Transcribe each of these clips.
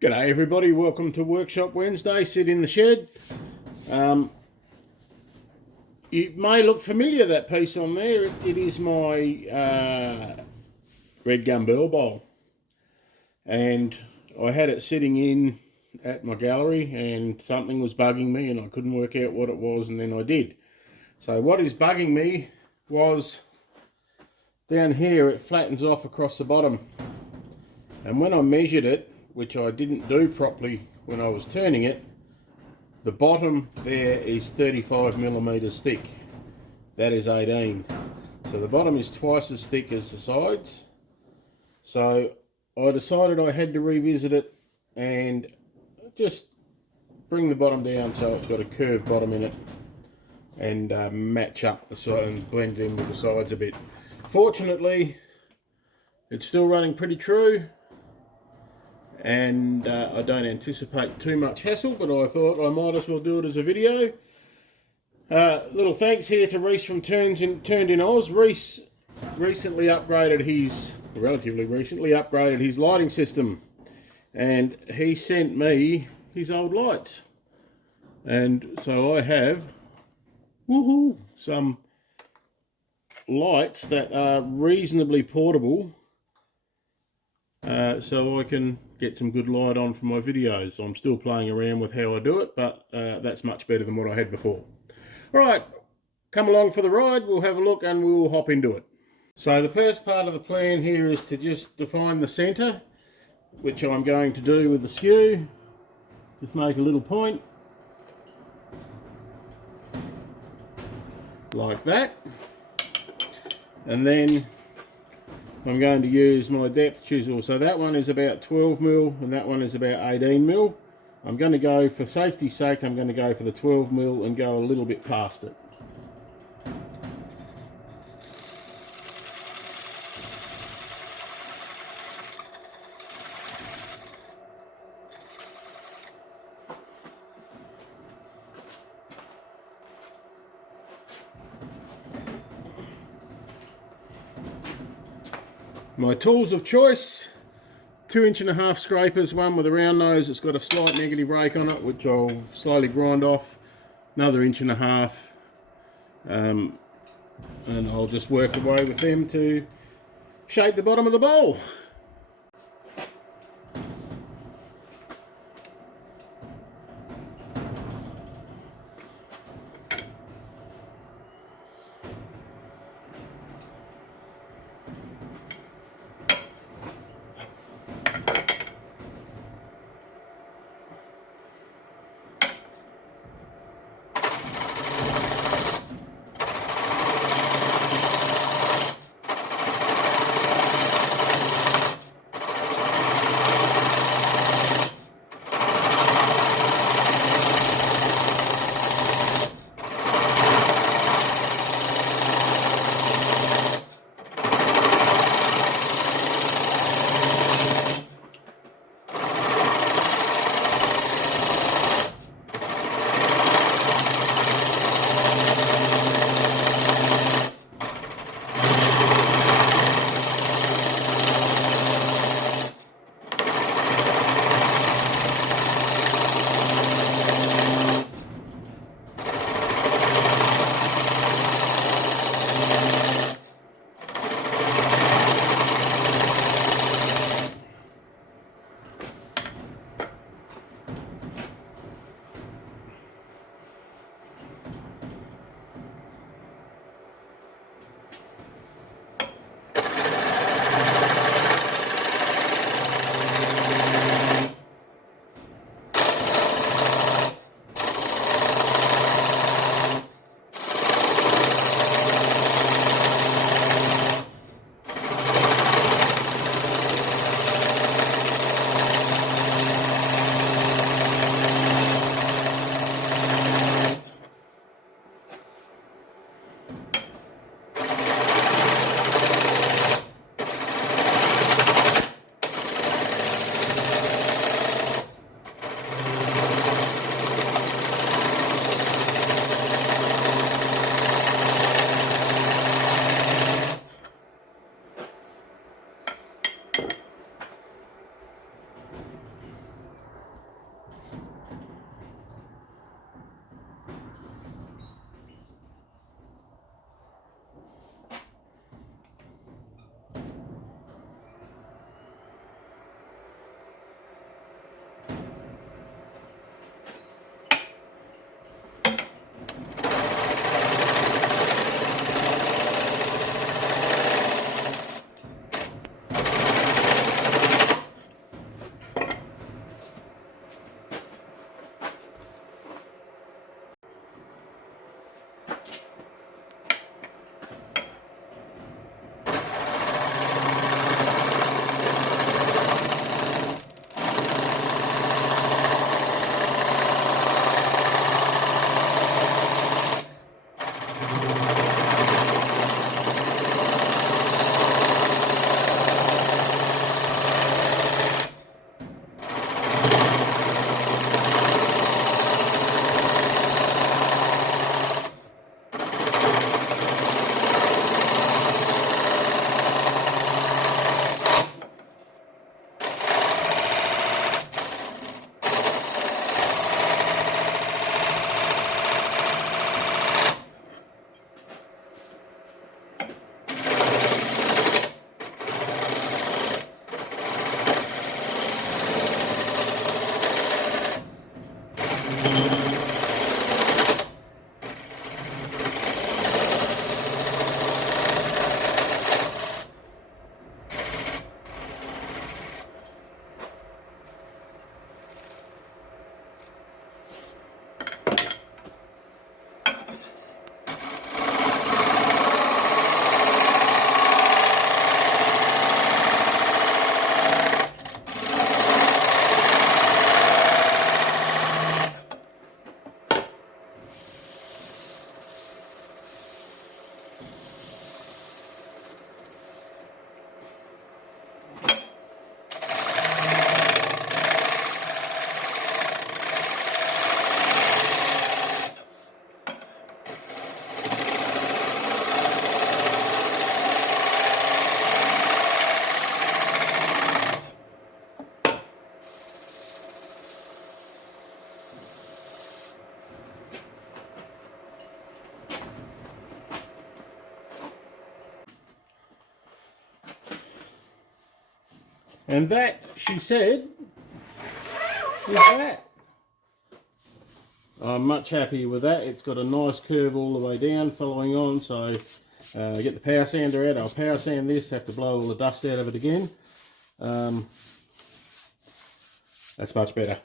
G'day everybody, welcome to Workshop Wednesday. Sit in the shed. It may look familiar, that piece on there. It is my Redgum Burl bowl, and I had it sitting in at my gallery and something was bugging me and I couldn't work out what it was, and then I did. So what is bugging me was down here, it flattens off across the bottom, and when I measured it, which I didn't do properly when I was turning it, the bottom there is 35 millimeters thick. That is 18. So the bottom is twice as thick as the sides. So I decided I had to revisit it and just bring the bottom down so it's got a curved bottom in it, and match up the side and blend in with the sides a bit. Fortunately, it's still running pretty true, and I don't anticipate too much hassle, but I thought I might as well do it as a video. Little thanks here to Reese from Turned in Oz. Reese relatively recently upgraded his lighting system, and he sent me his old lights, and so I have some lights that are reasonably portable, so I can get some good light on for my videos. I'm still playing around with how I do it, but that's much better than what I had before. Alright, come along for the ride, we'll have a look and we'll hop into it. So the first part of the plan here is to just define the centre, which I'm going to do with the skew. Just make a little point, like that, and then I'm going to use my depth chisel. So that one is about 12mm and that one is about 18mm. I'm going to go, for safety's sake, I'm going to go for the 12mm and go a little bit past it. My tools of choice: 2.5" scrapers, one with a round nose. It's got a slight negative rake on it, which I'll slowly grind off. Another 1.5", and I'll just work away with them to shape the bottom of the bowl. And that, she said, is that. I'm much happier with that. It's got a nice curve all the way down following on, so get the power sander out. I'll power sand this, have to blow all the dust out of it again. That's much better.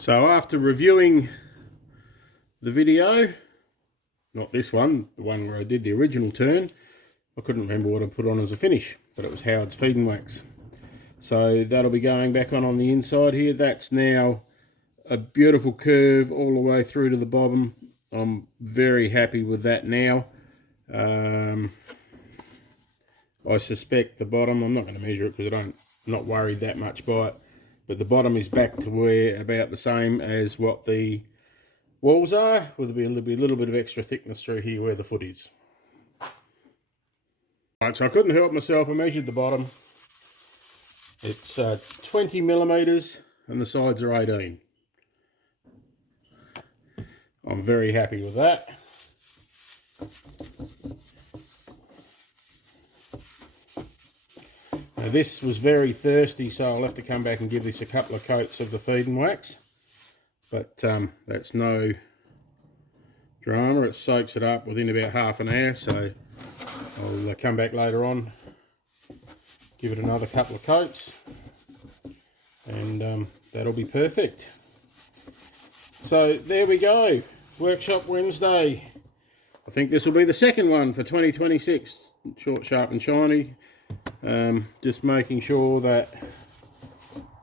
So after reviewing the video, not this one, the one where I did the original turn, I couldn't remember what I put on as a finish, but it was Howard's feeding wax. So that'll be going back on the inside here. That's now a beautiful curve all the way through to the bottom. I'm very happy with that now. I suspect the bottom, I'm not going to measure it because I'm not worried that much by it, but the bottom is back to where about the same as what the walls are, with a little bit of extra thickness through here where the foot is. Right, so I couldn't help myself, I measured the bottom. It's 20 millimeters and the sides are 18. I'm very happy with that. Now this was very thirsty, so I'll have to come back and give this a couple of coats of the feed and wax. But that's no drama. It soaks it up within about half an hour, so I'll come back later on, give it another couple of coats, and that'll be perfect. So there we go, Workshop Wednesday. I think this will be the second one for 2026. Short, sharp and shiny. Just making sure that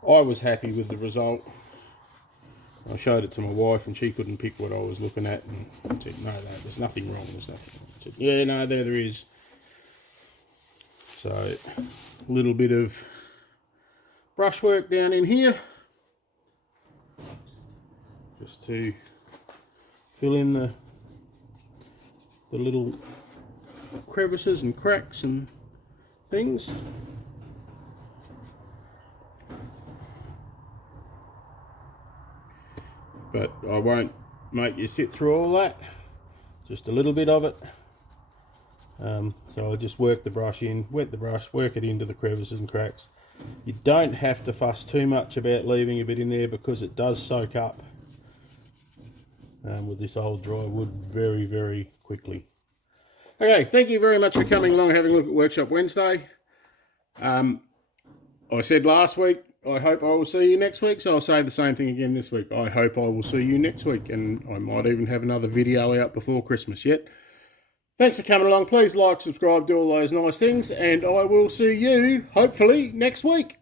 I was happy with the result. I showed it to my wife and she couldn't pick what I was looking at, and I said, no, there's nothing wrong, there's nothing wrong. I said, yeah, no, there is. So, a little bit of brushwork down in here, just to fill in the little crevices and cracks and things. But I won't make you sit through all that, just a little bit of it. So I just work the brush in, wet the brush, work it into the crevices and cracks. You don't have to fuss too much about leaving a bit in there, because it does soak up with this old dry wood very, very quickly. Okay, thank you very much for coming along and having a look at Workshop Wednesday. I said last week, I hope I will see you next week, so I'll say the same thing again this week. I hope I will see you next week, and I might even have another video out before Christmas yet. Thanks for coming along. Please like, subscribe, do all those nice things, and I will see you, hopefully, next week.